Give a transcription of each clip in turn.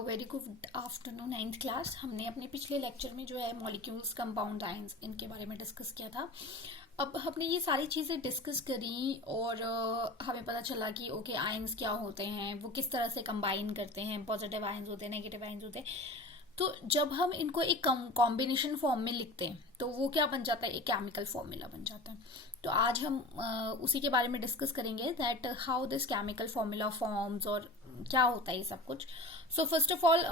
Very good afternoon 9th class. हमने अपने पिछले लेक्चर में जो है मॉलिक्यूल्स, कंपाउंड, आयंस, इनके बारे में डिस्कस किया था। अब हमने ये सारी चीज़ें डिस्कस करी और हमें पता चला कि ओके आयंस क्या होते हैं, वो किस तरह से कंबाइन करते हैं, पॉजिटिव आयंस होते हैं, नेगेटिव आयंस होते हैं। तो जब हम इनको एक कॉम्बिनेशन फॉर्म में लिखते हैं तो वो क्या बन जाता है, एक केमिकल फॉर्मूला बन जाता है। तो आज हम उसी के बारे में डिस्कस करेंगे that how this chemical formula forms और क्या होता है ये सब कुछ। So first of all,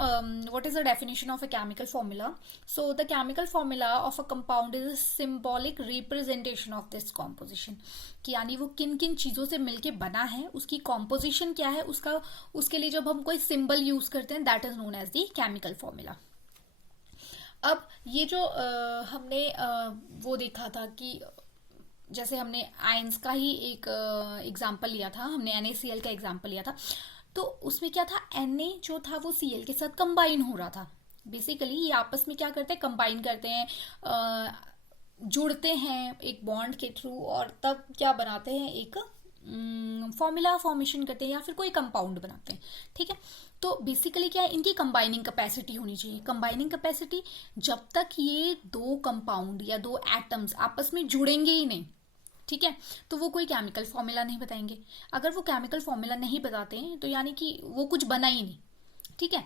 what is the definition of a chemical formula? So the chemical formula of a compound is a symbolic representation of this composition. कि यानी वो किन किन चीज़ों से मिलके बना है, उसकी composition क्या है, उसके लिए जब हम कोई symbol यूज करते हैं that is known as the chemical formula. अब ये जो हमने वो देखा था कि जैसे हमने आयंस का ही एक एग्जाम्पल लिया था, हमने NaCl का एग्जाम्पल लिया था। तो उसमें क्या था, Na जो था वो Cl के साथ कंबाइन हो रहा था। बेसिकली ये आपस में क्या करते हैं, कंबाइन करते हैं, जुड़ते हैं एक बॉन्ड के थ्रू और तब क्या बनाते हैं, एक फॉर्मूला फॉर्मेशन करते हैं या फिर कोई कंपाउंड बनाते हैं। ठीक है, तो बेसिकली क्या है, इनकी कंबाइनिंग कैपेसिटी होनी चाहिए। कंबाइनिंग कैपेसिटी, जब तक ये दो कंपाउंड या दो एटम्स आपस में जुड़ेंगे ही नहीं, ठीक है, तो वो कोई केमिकल फॉर्मूला नहीं बताएंगे। अगर वो केमिकल फॉर्मूला नहीं बताते हैं तो यानी कि वो कुछ बना ही नहीं। ठीक है,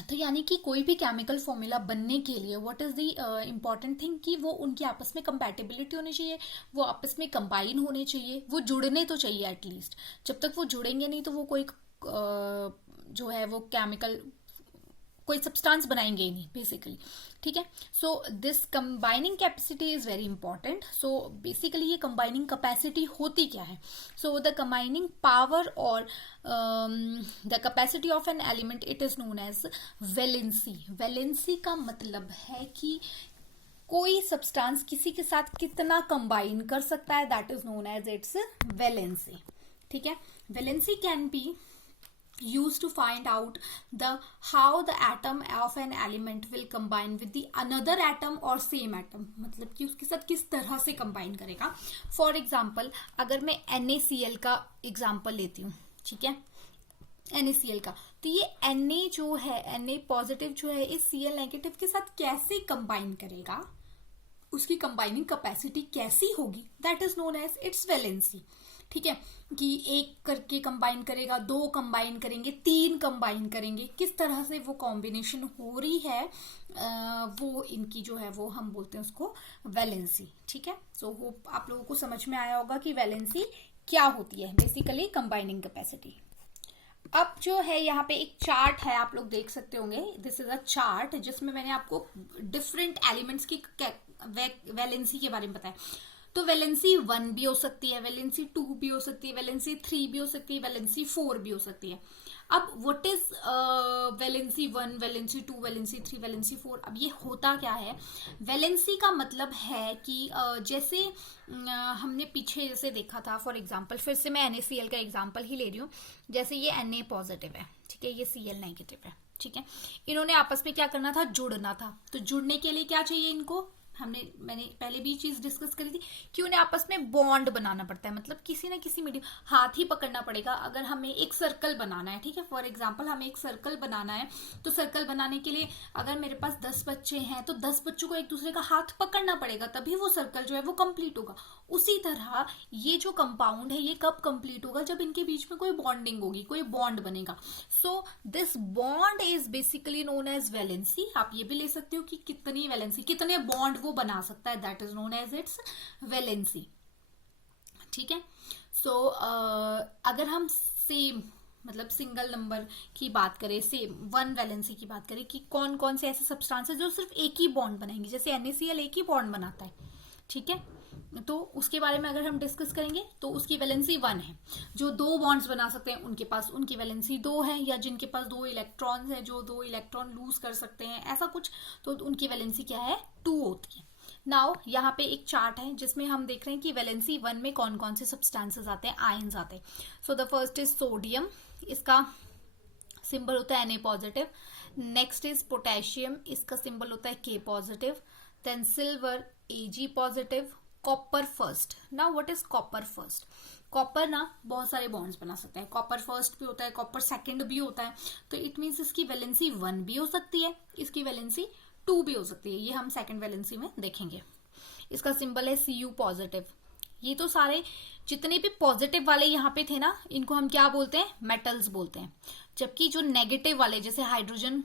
तो यानी कि कोई भी केमिकल फॉर्मूला बनने के लिए what is the important thing कि वो उनकी आपस में कंपैटिबिलिटी होनी चाहिए, वो आपस में कंबाइन होने चाहिए, वो जुड़ने तो चाहिए एटलीस्ट। जब तक वो जुड़ेंगे नहीं तो वो कोई जो है वो केमिकल कोई सब्सटेंस बनाएंगे ही नहीं बेसिकली। ठीक है, so this combining capacity is very important. So basically ये कंबाइनिंग कैपेसिटी होती क्या है, सो द कंबाइनिंग पावर और the capacity of an element it is known as valency. Valency का मतलब है कि कोई सब्सटेंस किसी के साथ कितना कंबाइन कर सकता है, that is known as its valency. ठीक है, valency can be used to find out the how the atom of an element will combine with the another atom or same atom, मतलब कि उसके साथ किस तरह से कंबाइन करेगा। फॉर एग्जाम्पल अगर मैं NaCl का एग्जाम्पल लेती हूँ, ठीक है, NaCl का, तो ये Na जो है, Na पॉजिटिव जो है इस Cl नेगेटिव के साथ कैसे कंबाइन करेगा, उसकी कंबाइनिंग कैपेसिटी कैसी होगी, that is known as its valency. ठीक है, कि एक करके कंबाइन करेगा, दो कंबाइन करेंगे, तीन कंबाइन करेंगे, किस तरह से वो कॉम्बिनेशन हो रही है, वो इनकी जो है वो हम बोलते हैं उसको वैलेंसी। ठीक है, सो होप आप लोगों को समझ में आया होगा कि वैलेंसी क्या होती है, बेसिकली कंबाइनिंग कैपेसिटी। अब जो है यहाँ पे एक चार्ट है, आप लोग देख सकते होंगे, दिस इज अ चार्ट जिसमें मैंने आपको डिफरेंट एलिमेंट्स की वैलेंसी के बारे में बताया। तो वैलेंसी 1 भी हो सकती है, वैलेंसी 2 भी हो सकती है, वैलेंसी 3 भी हो सकती है, वैलेंसी 4 भी हो सकती है। अब what is valency 1, valency 2, valency 3, valency 4? अब ये होता क्या है, वैलेंसी का मतलब है कि जैसे हमने पीछे जैसे देखा था, फॉर एग्जांपल फिर से मैं NaCl का एग्जांपल ही ले रही हूँ। जैसे ये Na पॉजिटिव है, ठीक है, ये Cl नेगेटिव है, ठीक है, इन्होंने आपस में क्या करना था, जुड़ना था। तो जुड़ने के लिए क्या चाहिए इनको, मैंने पहले भी चीज डिस्कस करी थी कि उन्हें आपस में बॉन्ड बनाना पड़ता है, मतलब किसी ना किसी मीडियम, हाथ ही पकड़ना पड़ेगा। अगर हमें एक सर्कल बनाना है, ठीक है, फॉर एग्जांपल हमें एक सर्कल बनाना है, तो सर्कल बनाने के लिए अगर मेरे पास 10 बच्चे हैं तो 10 बच्चों को एक दूसरे का हाथ पकड़ना पड़ेगा, तभी वो सर्कल जो है वो कंप्लीट होगा। उसी तरह ये जो कंपाउंड है ये कब कंप्लीट होगा, जब इनके बीच में कोई बॉन्डिंग होगी, कोई बॉन्ड बनेगा। So this bond is basically known as valency. आप ये भी ले सकते हो कि कितनी वैलेंसी, कितने बॉन्ड वो बना सकता है, that is known as its valency. ठीक है, सो अगर हम सेम मतलब सिंगल नंबर की बात करें, सेम 1 वैलेंसी की बात करें कि कौन कौन से ऐसे सब्सटेंस है जो सिर्फ एक ही बॉन्ड बनाएंगे, जैसे NaCl एक ही बॉन्ड बनाता है, ठीक है, तो उसके बारे में अगर हम डिस्कस करेंगे तो उसकी वैलेंसी 1 है। जो दो बॉन्ड्स बना सकते हैं उनके पास उनकी वैलेंसी 2 है, या जिनके पास 2 इलेक्ट्रॉन्स हैं जो 2 इलेक्ट्रॉन लूज कर सकते हैं, ऐसा कुछ, तो उनकी वैलेंसी क्या है, 2 होती है। नाउ यहाँ पे एक चार्ट है जिसमें हम देख रहे हैं कि वैलेंसी 1 में कौन कौन से सब्सटेंसेस आते हैं, आयंस आते हैं। So the first is sodium, इसका सिंबल होता है Na positive. Next is potassium, इसका सिंबल होता है K positive. Then silver Ag positive. Copper first. Now what is copper first? Copper ना बहुत सारे बॉन्ड्स बना सकता है, कॉपर फर्स्ट भी होता है, कॉपर सेकंड भी होता है, तो इट मीन्स इसकी वैलेंसी 1 भी हो सकती है, इसकी वैलेंसी 2 भी हो सकती है, ये हम सेकंड वैलेंसी में देखेंगे। इसका सिंबल है Cu पॉजिटिव। ये तो सारे जितने भी पॉजिटिव वाले यहाँ पे थे ना, इनको हम क्या बोलते हैं? मेटल्स बोलते हैं। जबकि जो नेगेटिव वाले, जैसे हाइड्रोजन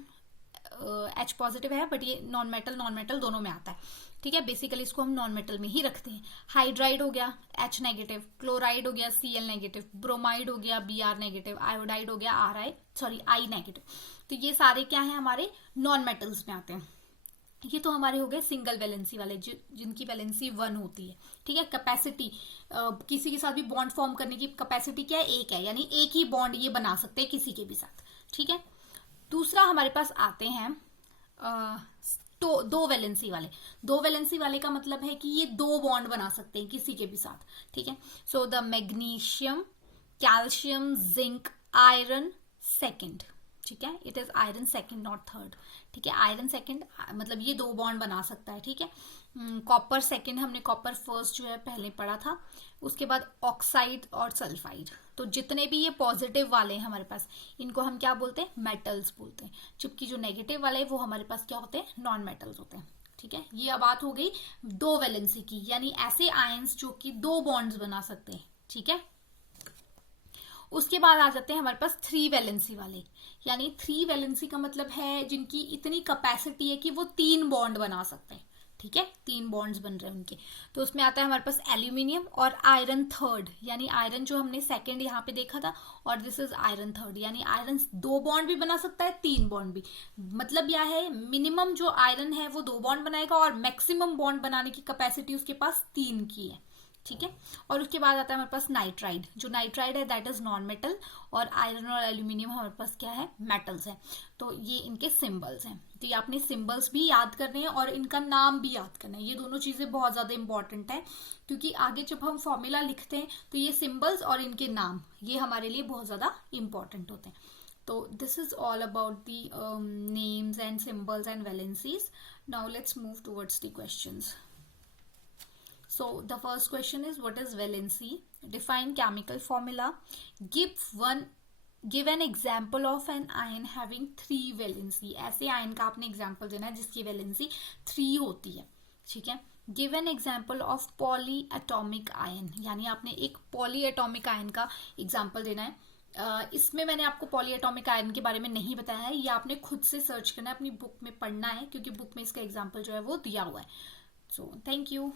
H पॉजिटिव है, बट ये नॉन मेटल दोनों में आता है, ठीक है। बेसिकली इसको हम नॉन मेटल में ही रखते हैं। हाइड्राइड हो गया H नेगेटिव, क्लोराइड हो गया Cl नेगेटिव, ब्रोमाइड हो गया Br नेगेटिव, आयोडाइड हो गया I नेगेटिव। तो ये सारे क्या है? हमारे नॉन मेटल्स में आते हैं। ये तो हमारे हो गए सिंगल वैलेंसी वाले, जिनकी वैलेंसी 1 होती है, ठीक है। कैपेसिटी, किसी के साथ भी बॉन्ड फॉर्म करने की कैपेसिटी क्या है? 1 है, यानी एक ही बॉन्ड ये बना सकते हैं किसी के भी साथ, ठीक है। दूसरा हमारे पास आते हैं तो 2 वैलेंसी वाले। 2 वैलेंसी वाले का मतलब है कि ये 2 बॉन्ड बना सकते हैं किसी के भी साथ, ठीक है। So the magnesium, calcium, zinc, iron second, ठीक है। It is iron second not third, ठीक है। आयरन सेकंड मतलब ये 2 बॉन्ड बना सकता है, ठीक है। कॉपर सेकंड, हमने कॉपर फर्स्ट जो है पहले पढ़ा था। उसके बाद ऑक्साइड और सल्फाइड, तो जितने भी ये पॉजिटिव वाले हैं हमारे पास, इनको हम क्या बोलते हैं? मेटल्स बोलते हैं। जबकि जो नेगेटिव वाले हैं वो हमारे पास क्या होते हैं? नॉन मेटल्स होते हैं, ठीक है। ये बात हो गई 2 वैलेंसी की, यानी ऐसे आयंस जो कि 2 बॉन्ड्स बना सकते हैं, ठीक है। उसके बाद आ जाते हैं हमारे पास 3 वैलेंसी वाले, यानी 3 वैलेंसी का मतलब है जिनकी इतनी कैपेसिटी है कि वो 3 बॉन्ड बना सकते हैं, ठीक है। 3 बॉन्ड्स बन रहे हैं उनके। तो उसमें आता है हमारे पास एल्यूमिनियम और आयरन थर्ड, यानी आयरन जो हमने सेकंड यहाँ पे देखा था, और दिस इज आयरन थर्ड, यानी आयरन 2 बॉन्ड भी बना सकता है, 3 बॉन्ड भी। मतलब यह है मिनिमम जो आयरन है वो 2 बॉन्ड बनाएगा, और मैक्सिमम बॉन्ड बनाने की कैपेसिटी उसके पास 3 की है, ठीक है। और उसके बाद आता है हमारे पास नाइट्राइड। जो नाइट्राइड है दैट इज नॉन मेटल, और आयरन और एल्यूमिनियम हमारे पास क्या है? मेटल्स हैं। तो ये इनके सिंबल्स हैं। तो ये आपने सिंबल्स भी याद करने हैं और इनका नाम भी याद करना है। ये दोनों चीजें बहुत ज्यादा इंपॉर्टेंट है, क्योंकि आगे जब हम फॉर्मूला लिखते हैं तो ये सिंबल्स और इनके नाम ये हमारे लिए बहुत ज्यादा इंपॉर्टेंट होते हैं। तो this is all about the names and symbols and valencies. Now let's move towards the questions. So the first question is, what is valency? Define chemical formula. Give an example of an ion having 3 valency. ऐसे ion का आपने example देना है जिसकी valency 3 होती है, ठीक है। Give an example of poly atomic ion, यानी आपने एक पॉली एटॉमिक आयन का एग्जाम्पल देना है। इसमें मैंने आपको पॉली एटॉमिक आयन के बारे में नहीं बताया है, ये आपने खुद से सर्च करना है, अपनी बुक में पढ़ना है, क्योंकि बुक में इसका एग्जाम्पल जो है वो दिया हुआ है। So thank you.